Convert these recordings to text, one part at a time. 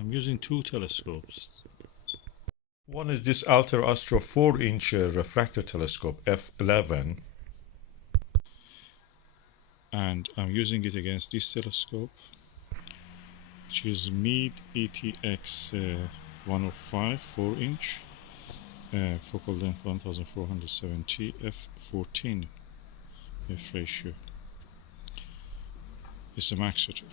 I'm using two telescopes. One is this Altair Astro 4-inch refractor telescope f11, and I'm using it against this telescope, which is Meade ETX 105 4-inch, focal length 1470 f14 f ratio. It's a Maksutov,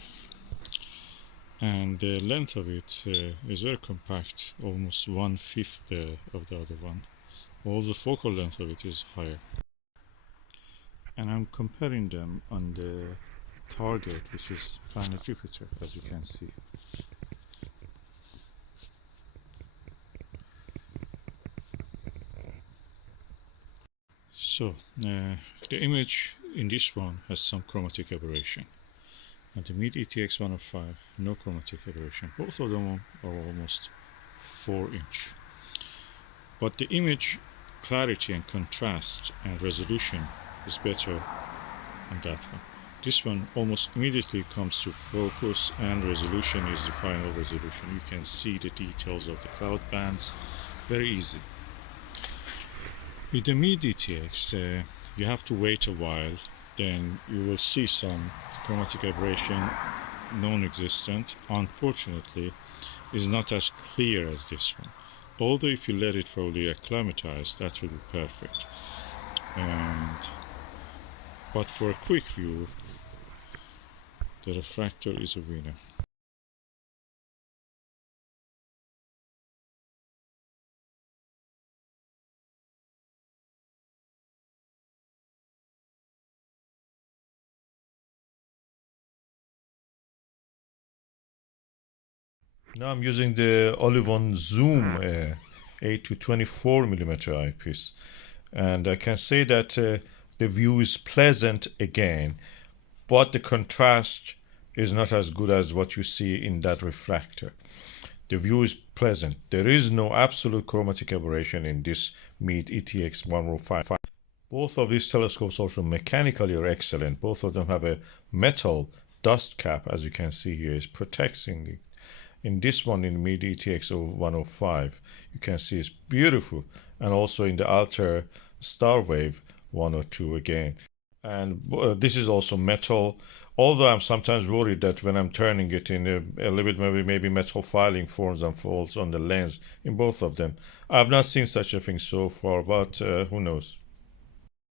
and the length of it is very compact, almost 1/5 of the other one. All the focal length of it is higher. And I'm comparing them on the target, which is planet Jupiter, as you can see. So the image in this one has some chromatic aberration, and the Meade ETX 105 no chromatic aberration. Both of them are almost 4-inch, but the image clarity and contrast and resolution is better on that one. This one almost immediately comes to focus, and resolution is the final resolution. You can see the details of the cloud bands very easy. With the Meade ETX you have to wait a while, then you will see some chromatic aberration, non-existent. Unfortunately, is not as clear as this one, although if you let it probably acclimatize, that will be perfect. But for a quick view, the refractor is a winner. Now I'm using the Olivon Zoom 8 to 24 millimeter eyepiece, and I can say that the view is pleasant again, but the contrast is not as good as what you see in that refractor. The view is pleasant. There is no absolute chromatic aberration in this Meade ETX 105. Both of these telescopes also mechanically are excellent. Both of them have a metal dust cap, as you can see here, is protecting it. In this one, in Meade ETX 105, you can see it's beautiful, and also in the Altair Starwave 102 again. And this is also metal, although I'm sometimes worried that when I'm turning it in a little bit, maybe metal filing forms and falls on the lens in both of them. I've not seen such a thing so far, but who knows.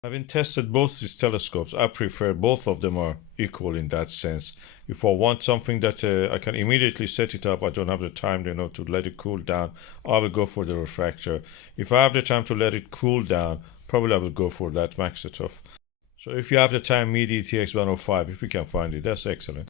Having tested both these telescopes, I prefer both of them are equal in that sense. If I want something that I can immediately set it up, I don't have the time, to let it cool down, I will go for the refractor. If I have the time to let it cool down, probably I will go for that Maksutov. So if you have the time, Meade ETX 105, if you can find it, that's excellent.